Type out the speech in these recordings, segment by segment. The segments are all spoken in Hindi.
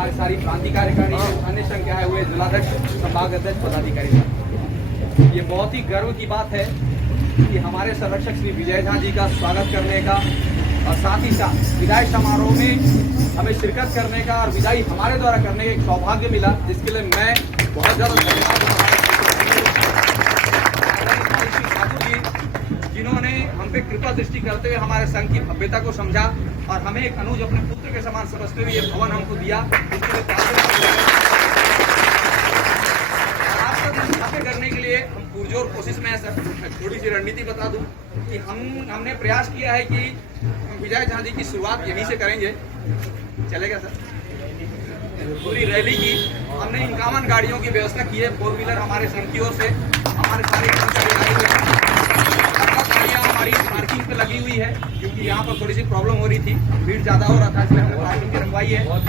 हमारी सारी प्रांतीय कार्यकारिणी अन्य संघ के आए हुए जिलाध्यक्ष, संभाग अध्यक्ष, पदाधिकारी। ये बहुत ही गर्व की बात है कि हमारे संरक्षक श्री विजय झा जी का स्वागत करने का और साथ ही साथ विदाई समारोह में हमें शिरकत करने का और विदाई हमारे द्वारा करने का एक सौभाग्य मिला, जिसके लिए मैं बहुत ज़्यादा धन्यवाद जिन्होंने हम पे कृपा दृष्टि करते हुए हमारे संघ की भव्यता को समझा और हमें एक अनुज अपने पुत्र के समान समझते हुए ये भवन हमको दिया। इसके लिए आपका स्थापित करने के लिए हम पुरजोर कोशिश में है सर। थोड़ी सी रणनीति बता दूं कि हमने प्रयास किया है कि विजय झा जी की शुरुआत यहीं से करेंगे। चलेगा सर? पूरी रैली की हमने 51 गाड़ियों की व्यवस्था की है, 4 व्हीलर हमारे संघ की ओर से। हमारे सारे गाड़ियाँ हमारी पार्किंग पे लगी हुई है, क्योंकि यहाँ पर थोड़ी सी प्रॉब्लम हो रही थी, भीड़ ज़्यादा हो रहा था, इसलिए हमने पार्किंग की रखवाई है। और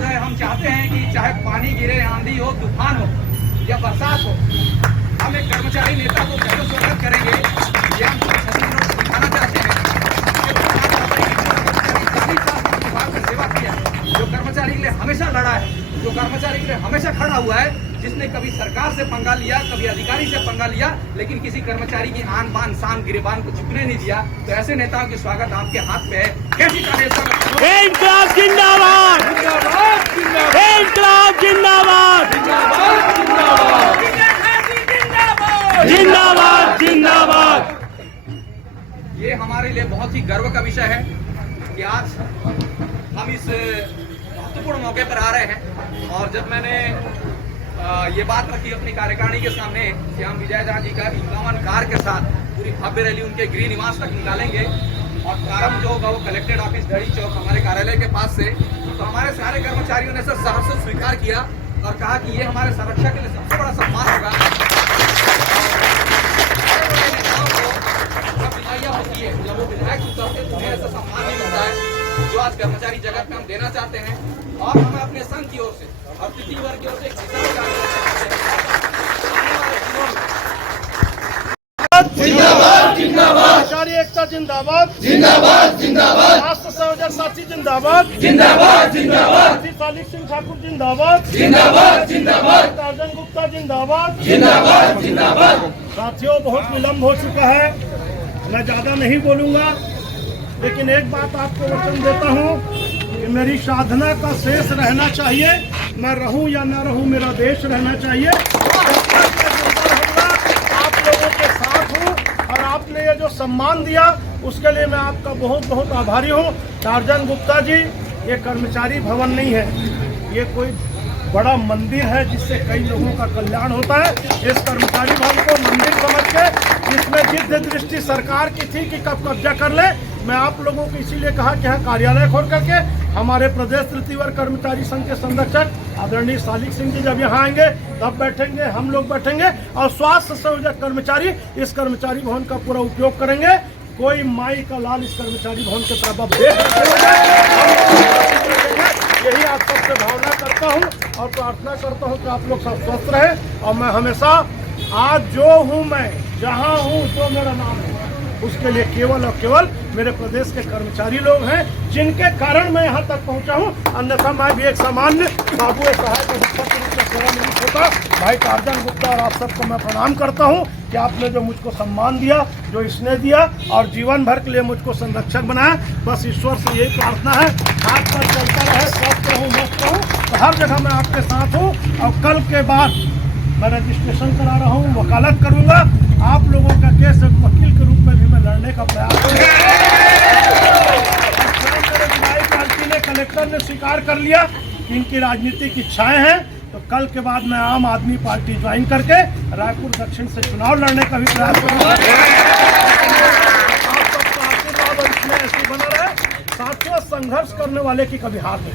जो है हम चाहते हैं कि चाहे पानी गिरे, आंधी हो, तूफान हो या बरसात हो, हम एक कर्मचारी नेता को कैसे स्वागत करेंगे ये हम दिखाना चाहते हैं। सेवा किया, जो कर्मचारी के लिए हमेशा लड़ा है, जो कर्मचारी के लिए हमेशा खड़ा हुआ है, जिसने कभी सरकार से पंगा लिया, कभी अधिकारी से पंगा लिया, लेकिन किसी कर्मचारी की आन बान शान गिरेबान को झुकने नहीं दिया। तो ऐसे नेताओं की स्वागत आपके हाथ में है। कैसी इनकलाब जिंदाबाद, इनकलाब जिंदाबाद, जिंदाबाद, जिंदाबाद। ये हमारे लिए बहुत ही गर्व का विषय है कि आज हम इस महत्वपूर्ण मौके पर आ रहे हैं। और जब मैंने ये बात रखी अपनी कार्यकारिणी के सामने कि हम विजय झा जी का 51 कार के साथ पूरी भव्य रैली उनके गृह निवास तक निकालेंगे और प्रारंभ जो होगा वो कलेक्टेड ऑफिस ढड़ी चौक हमारे कार्यालय के पास से, तो हमारे सारे कर्मचारियों ने सर सहर्ष से स्वीकार किया और कहा कि ये हमारे संरक्षक के लिए सबसे बड़ा सम्मान होगा। जब विदाइयाँ होती है, जब वो विधायक उतरते तो उन्हें ऐसा सम्मान नहीं मिलता है जो आज कर्मचारी जगत में हम देना चाहते हैं। और हमें अपने संघ की ओर से और तिथि वर्ग की ओर से जिंदाबाद, जिंदाबाद, कर्मचारी एकता जिंदाबाद, जिंदाबाद, जिंदाबाद, राष्ट्र संयोजक साथी जिंदाबाद, जिंदाबाद, जिंदाबाद, सालिक सिंह ठाकुर जिंदाबाद, जिंदाबाद, जिंदाबाद, टार्जन गुप्ता जिंदाबाद, जिंदाबाद, जिंदाबाद। साथियों, बहुत विलम्ब हो चुका है, मैं ज्यादा नहीं बोलूंगा, लेकिन एक बात आपको वचन देता हूँ कि मेरी साधना का शेष रहना चाहिए। मैं रहूं या न रहूं, मेरा देश रहना चाहिए। आप लोगों के साथ हूँ और आपने ये जो सम्मान दिया उसके लिए मैं आपका बहुत बहुत आभारी हूँ। टार्जन गुप्ता जी, ये कर्मचारी भवन नहीं है, ये कोई बड़ा मंदिर है जिससे कई लोगों का कल्याण होता है। इस कर्मचारी भवन को मंदिर समझ के, जिसमें जिद्द दृष्टि सरकार की थी कि कब कब्जा कर ले, मैं आप लोगों को इसीलिए कहा कि यहाँ कार्यालय खोल करके हमारे प्रदेश तृतीय वर्ग कर्मचारी संघ के संरक्षक आदरणीय सालिक सिंह जी जब यहाँ आएंगे तब बैठेंगे, हम लोग बैठेंगे और स्वास्थ्य संयोजक कर्मचारी इस कर्मचारी भवन का पूरा उपयोग करेंगे। कोई माई का लाल इस कर्मचारी भवन के तरफ अब यही आप सबसे भावना करता हूँ और प्रार्थना करता हूँ कि आप लोग सब स्वस्थ रहे। और मैं हमेशा आज जो हूँ, मैं जहाँ हूँ, जो मेरा नाम है, उसके लिए केवल और केवल मेरे प्रदेश के कर्मचारी लोग हैं जिनके कारण मैं यहाँ तक पहुँचा हूँ। अन्यथा मैं भी एक सामान्य बाबू सहायक अधीक्षक के रूप में सेवा नहीं होता। भाई टार्जन गुप्ता और आप सबको मैं प्रणाम करता हूँ कि आपने जो मुझको सम्मान दिया, जो स्नेह दिया और जीवन भर के लिए मुझको संरक्षक बनाया। बस ईश्वर से यही प्रार्थना है, हाथ पर चलता रहे, स्वस्थ रहूँ, मस्त रहूँ। तो हर जगह मैं आपके साथ हूँ और कल के बाद मैं रजिस्ट्रेशन करा रहा हूँ, वकालत करूँगा। आप लोगों का केस एक वकील के रूप में भी मैं लड़ने का प्रयास करूँगा। पार्टी ने, कलेक्टर ने स्वीकार कर लिया कि इनकी राजनीतिक इच्छाएं हैं, तो कल के बाद मैं आम आदमी पार्टी ज्वाइन करके रायपुर दक्षिण से चुनाव लड़ने का भी प्रयास करूँगा। आप सबका आशीर्वाद और इसमें ऐसी बना रहे। साथियों, संघर्ष करने वाले की कभी हार नहीं।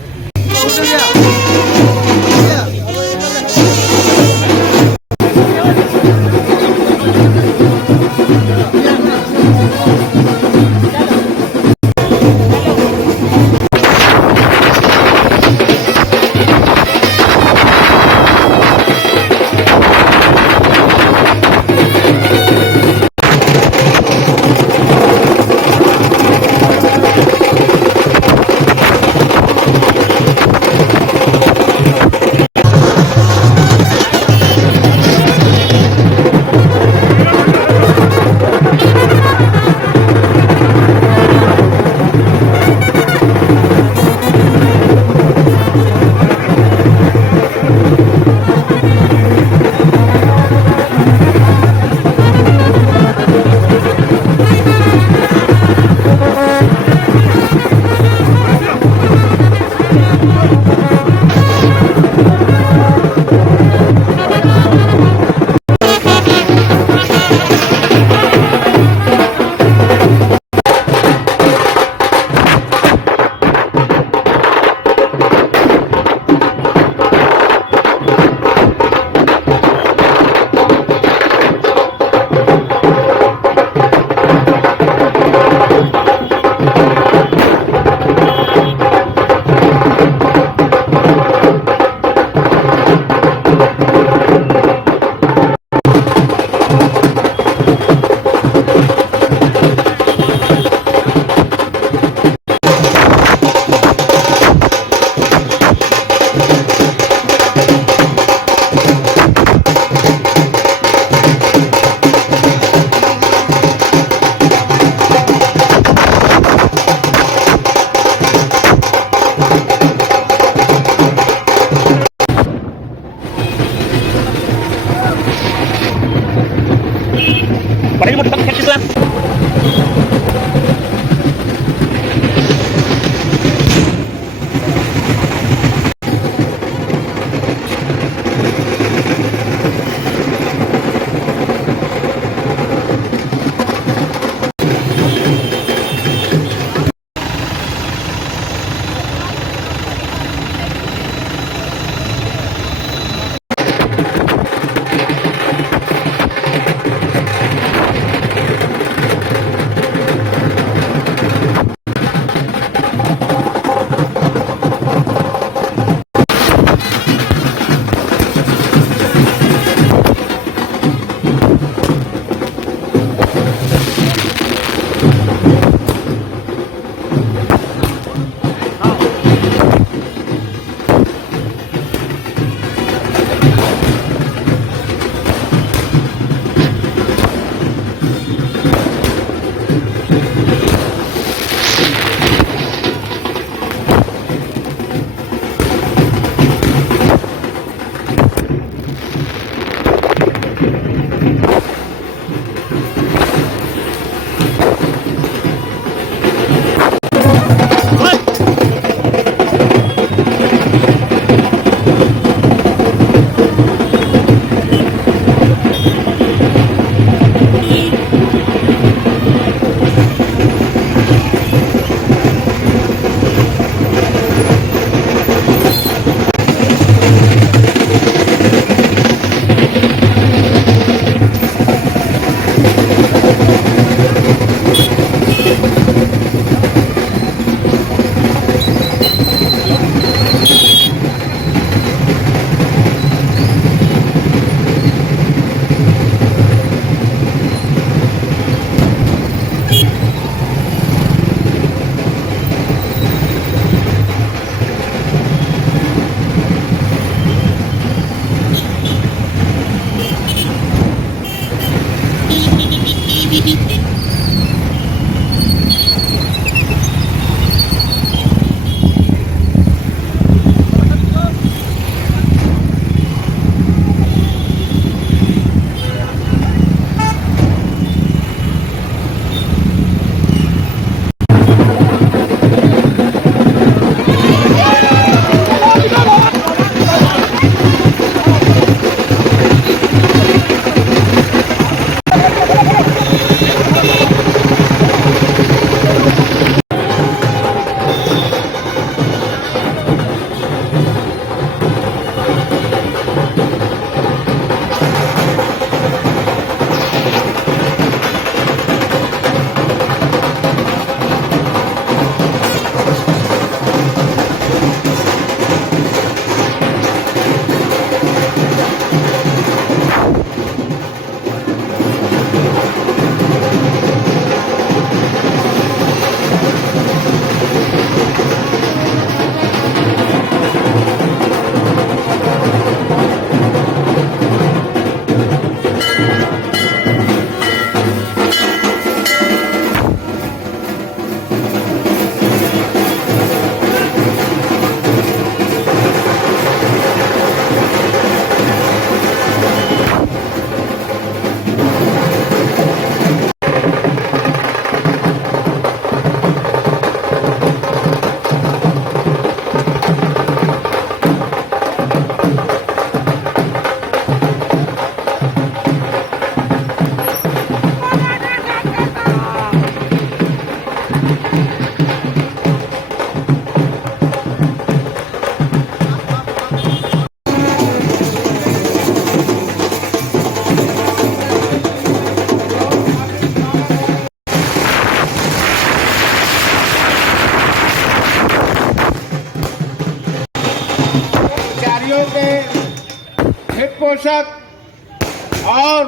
पोषक और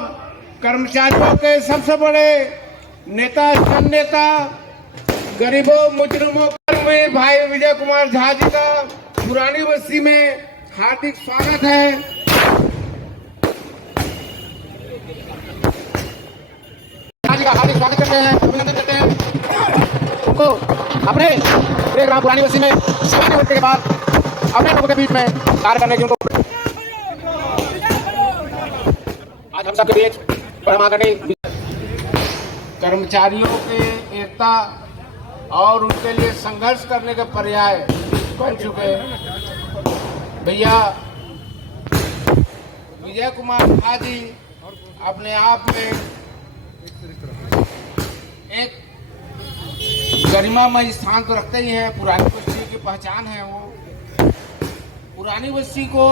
कर्मचारियों के सबसे बड़े नेता, सन नेता, गरीबों मुजरिमों में भाई विजय कुमार झा जी का पुरानी बस्ती में हार्दिक स्वागत है। हार्दिक स्वागत करते हैं, अभिनंदन करते हैं उनको अपने ग्राम पुरानी बस्ती में सेवानिवृत्ति के बाद अपने लोगों के बीच में कार्य करने की उनको आज हम सबके बीच परमागणी कर्मचारियों के एकता और उनके लिए संघर्ष करने के पर्याय बन चुके भैया विजय कुमार झा जी अपने आप में एक गरिमामय स्थान तो रखते ही हैं। पुरानी बस्ती की पहचान है वो। पुरानी बस्ती को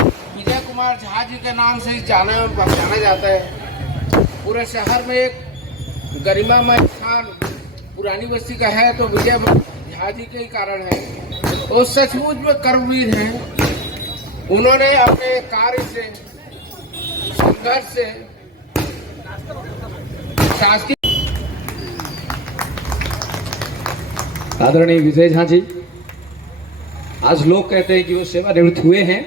विजय कुमार झा जी के नाम से पहचाना जाता है। पूरे शहर में एक गरिमामय स्थान पुरानी बस्ती का है तो विजय झा जी के ही कारण है। वो सचमुच में कर्मवीर हैं। उन्होंने अपने कार्य से, संघर्ष से शासकीय आदरणीय विजय झा जी, आज लोग कहते हैं कि वो सेवानिवृत्त हुए हैं,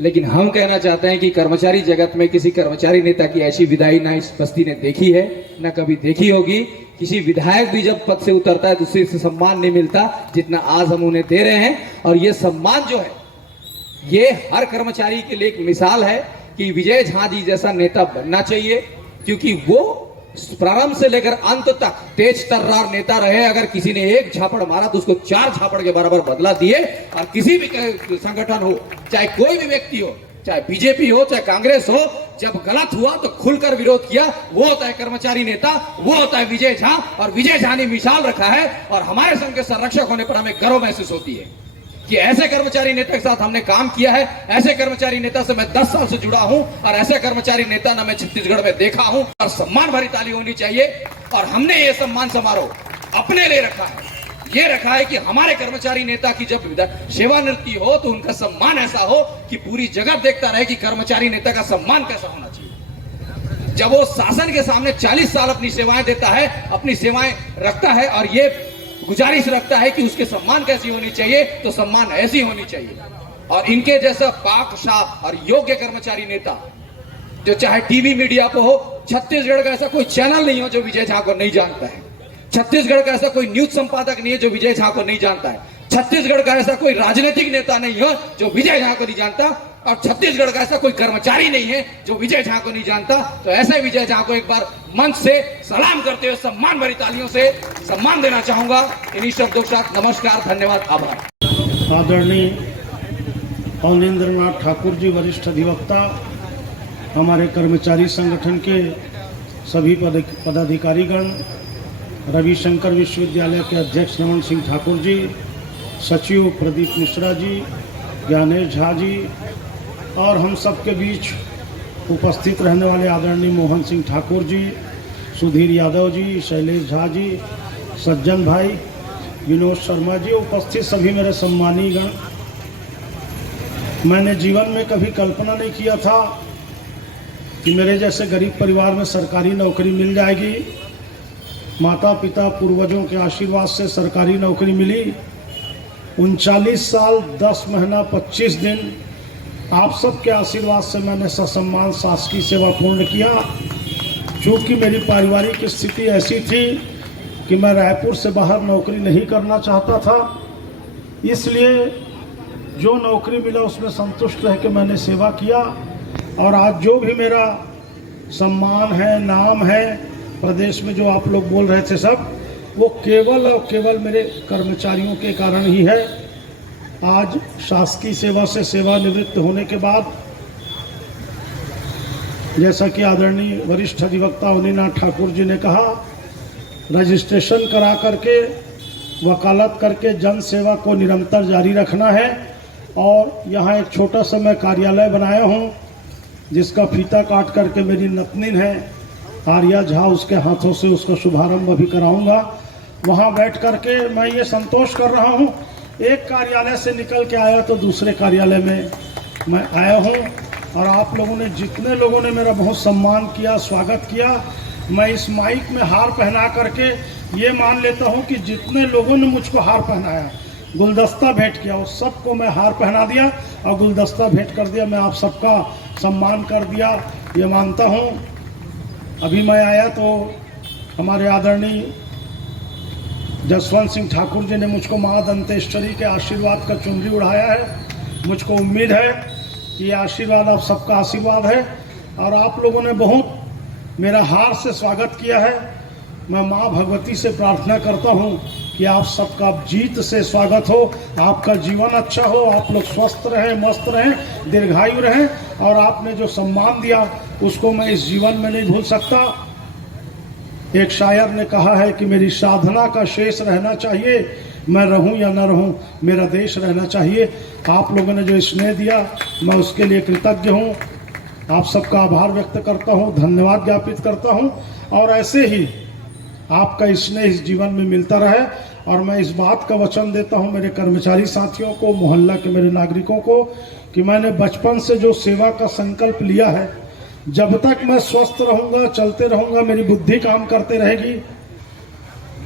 लेकिन हम कहना चाहते हैं कि कर्मचारी जगत में किसी कर्मचारी नेता की ऐसी विदाई ना इस बस्ती ने देखी है, ना कभी देखी होगी। किसी विधायक भी जब पद से उतरता है तो उसे सम्मान नहीं मिलता जितना आज हम उन्हें दे रहे हैं। और ये सम्मान जो है ये हर कर्मचारी के लिए एक मिसाल है कि विजय झा जी जैसा नेता बनना चाहिए, क्योंकि वो प्रारंभ से लेकर अंत तक तेज तर्रार नेता रहे। अगर किसी ने एक झापड़ मारा तो उसको 4 झापड़ के बराबर बदला दिए। और किसी भी संगठन हो, चाहे कोई भी व्यक्ति हो, चाहे बीजेपी हो, चाहे कांग्रेस हो, जब गलत हुआ तो खुलकर विरोध किया, वो होता है कर्मचारी नेता, वो होता है विजय झा। और विजय झा ने मिसाल रखा है और हमारे संघ के संरक्षक होने पर हमें गर्व महसूस होती है कि ऐसे कर्मचारी नेता के साथ हमने काम किया है। ऐसे कर्मचारी नेता से मैं 10 साल से जुड़ा हूं और ऐसे कर्मचारी नेता ना मैं छत्तीसगढ़ में देखा हूं। और सम्मान भरी ताली होनी चाहिए। और हमने ये सम्मान समारोह अपने लिए रखा है। ये रखा है कि हमारे कर्मचारी नेता की जब सेवानिवृत्ति हो तो उनका सम्मान ऐसा हो कि पूरी जगत देखता रहे कि कर्मचारी नेता का सम्मान कैसा होना चाहिए। जब वो शासन के सामने 40 साल अपनी सेवाएं देता है, अपनी सेवाएं रखता है और ये गुजारिश रखता है कि उसके सम्मान कैसी होनी चाहिए, तो सम्मान ऐसी होनी चाहिए। और इनके जैसा पाक साफ और योग्य कर्मचारी नेता जो चाहे टीवी मीडिया पे हो, छत्तीसगढ़ का ऐसा कोई चैनल नहीं हो जो विजय झा को नहीं जानता है। छत्तीसगढ़ का ऐसा कोई न्यूज संपादक नहीं है जो विजय झा को नहीं जानता है। छत्तीसगढ़ का ऐसा कोई राजनीतिक नेता नहीं हो जो विजय झा को नहीं जानता। और छत्तीसगढ़ का ऐसा कोई कर्मचारी नहीं है जो विजय झा को नहीं जानता। तो ऐसे विजय झा को एक बार मंच से सलाम करते हुए सम्मान भरी तालियों से सम्मान देना चाहूंगा। इन्हीं शब्दों के साथ नमस्कार, धन्यवाद, आभार। आदरणीय अवनींद्रनाथ ठाकुर जी, वरिष्ठ अधिवक्ता, हमारे कर्मचारी संगठन के सभी पदाधिकारीगण, रविशंकर विश्वविद्यालय के अध्यक्ष रमन सिंह ठाकुर जी, सचिव प्रदीप मिश्रा जी, ज्ञानेश झा जी और हम सबके बीच उपस्थित रहने वाले आदरणीय मोहन सिंह ठाकुर जी, सुधीर यादव जी, शैलेश झा जी, सज्जन भाई, विनोद शर्मा जी, उपस्थित सभी मेरे सम्मानीय गण। मैंने जीवन में कभी कल्पना नहीं किया था कि मेरे जैसे गरीब परिवार में सरकारी नौकरी मिल जाएगी। माता पिता पूर्वजों के आशीर्वाद से सरकारी नौकरी मिली। 39 साल 10 महीना 25 दिन आप सबके आशीर्वाद से मैंने ससम्मान शासकीय सेवा पूर्ण किया। चूँकि मेरी पारिवारिक स्थिति ऐसी थी कि मैं रायपुर से बाहर नौकरी नहीं करना चाहता था, इसलिए जो नौकरी मिला उसमें संतुष्ट रह के मैंने सेवा किया। और आज जो भी मेरा सम्मान है, नाम है, प्रदेश में जो आप लोग बोल रहे थे सब, वो केवल और केवल मेरे कर्मचारियों के कारण ही है। आज शासकीय सेवा से सेवानिवृत्त होने के बाद, जैसा कि आदरणीय वरिष्ठ अधिवक्ता अवनीनाथ ठाकुर जी ने कहा, रजिस्ट्रेशन करा करके, वकालत करके जन सेवा को निरंतर जारी रखना है। और यहाँ एक छोटा सा मैं कार्यालय बनाया हूँ जिसका फीता काट करके मेरी नतनीन है आर्या झा, उसके हाथों से उसका शुभारंभ अभी कराऊंगा। वहाँ बैठ करके मैं ये संतोष कर रहा हूँ, एक कार्यालय से निकल के आया तो दूसरे कार्यालय में मैं आया हूँ। और आप लोगों ने जितने लोगों ने मेरा बहुत सम्मान किया, स्वागत किया, मैं इस माइक में हार पहना करके ये मान लेता हूँ कि जितने लोगों ने मुझको हार पहनाया, गुलदस्ता भेंट किया, उस सबको मैं हार पहना दिया और गुलदस्ता भेंट कर दिया। मैं आप सबका सम्मान कर दिया, ये मानता हूँ। अभी मैं आया तो हमारे आदरणीय जसवंत सिंह ठाकुर जी ने मुझको माँ दंतेश्वरी के आशीर्वाद का चुनरी उड़ाया है। मुझको उम्मीद है कि ये आशीर्वाद आप सबका आशीर्वाद है और आप लोगों ने बहुत मेरा हार से स्वागत किया है। मैं माँ भगवती से प्रार्थना करता हूँ कि आप सबका जीत से स्वागत हो, आपका जीवन अच्छा हो, आप लोग स्वस्थ रहें, मस्त रहें, दीर्घायु रहें, और आपने जो सम्मान दिया उसको मैं इस जीवन में नहीं भूल सकता। एक शायर ने कहा है कि मेरी साधना का शेष रहना चाहिए, मैं रहूं या न रहूं, मेरा देश रहना चाहिए। आप लोगों ने जो स्नेह दिया मैं उसके लिए कृतज्ञ हूं। आप सबका आभार व्यक्त करता हूं, धन्यवाद ज्ञापित करता हूं, और ऐसे ही आपका स्नेह इस जीवन में मिलता रहे। और मैं इस बात का वचन देता हूं मेरे कर्मचारी साथियों को, मोहल्ला के मेरे नागरिकों को, कि मैंने बचपन से जो सेवा का संकल्प लिया है, जब तक मैं स्वस्थ रहूंगा, चलते रहूंगा, मेरी बुद्धि काम करते रहेगी,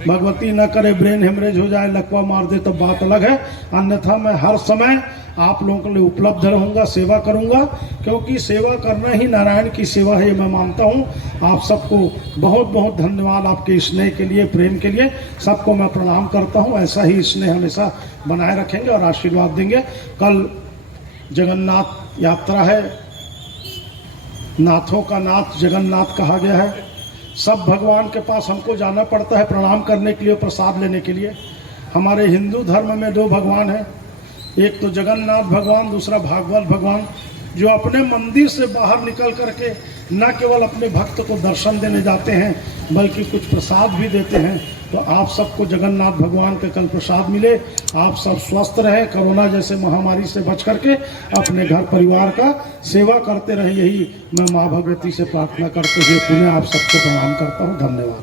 भगवती न करे ब्रेन हेमरेज हो जाए, लकवा मार दे तो बात अलग है, अन्यथा मैं हर समय आप लोगों के लिए उपलब्ध रहूंगा, सेवा करूंगा, क्योंकि सेवा करना ही नारायण की सेवा है, ये मैं मानता हूं। आप सबको बहुत बहुत धन्यवाद आपके स्नेह के लिए, प्रेम के लिए, सबको मैं प्रणाम करता हूं। ऐसा ही स्नेह हमेशा बनाए रखेंगे और आशीर्वाद देंगे। कल जगन्नाथ यात्रा है, नाथों का नाथ जगन्नाथ कहा गया है। सब भगवान के पास हमको जाना पड़ता है प्रणाम करने के लिए, प्रसाद लेने के लिए। हमारे हिंदू धर्म में दो भगवान हैं, एक तो जगन्नाथ भगवान, दूसरा भागवत भगवान, जो अपने मंदिर से बाहर निकल करके न केवल अपने भक्त को दर्शन देने जाते हैं बल्कि कुछ प्रसाद भी देते हैं। तो आप सबको जगन्नाथ भगवान के कल प्रसाद मिले, आप सब स्वस्थ रहें, कोरोना जैसे महामारी से बच करके अपने घर परिवार का सेवा करते रहे, यही मैं माँ भगवती से प्रार्थना करते हुए पुनः आप सबको प्रणाम करता हूँ। धन्यवाद।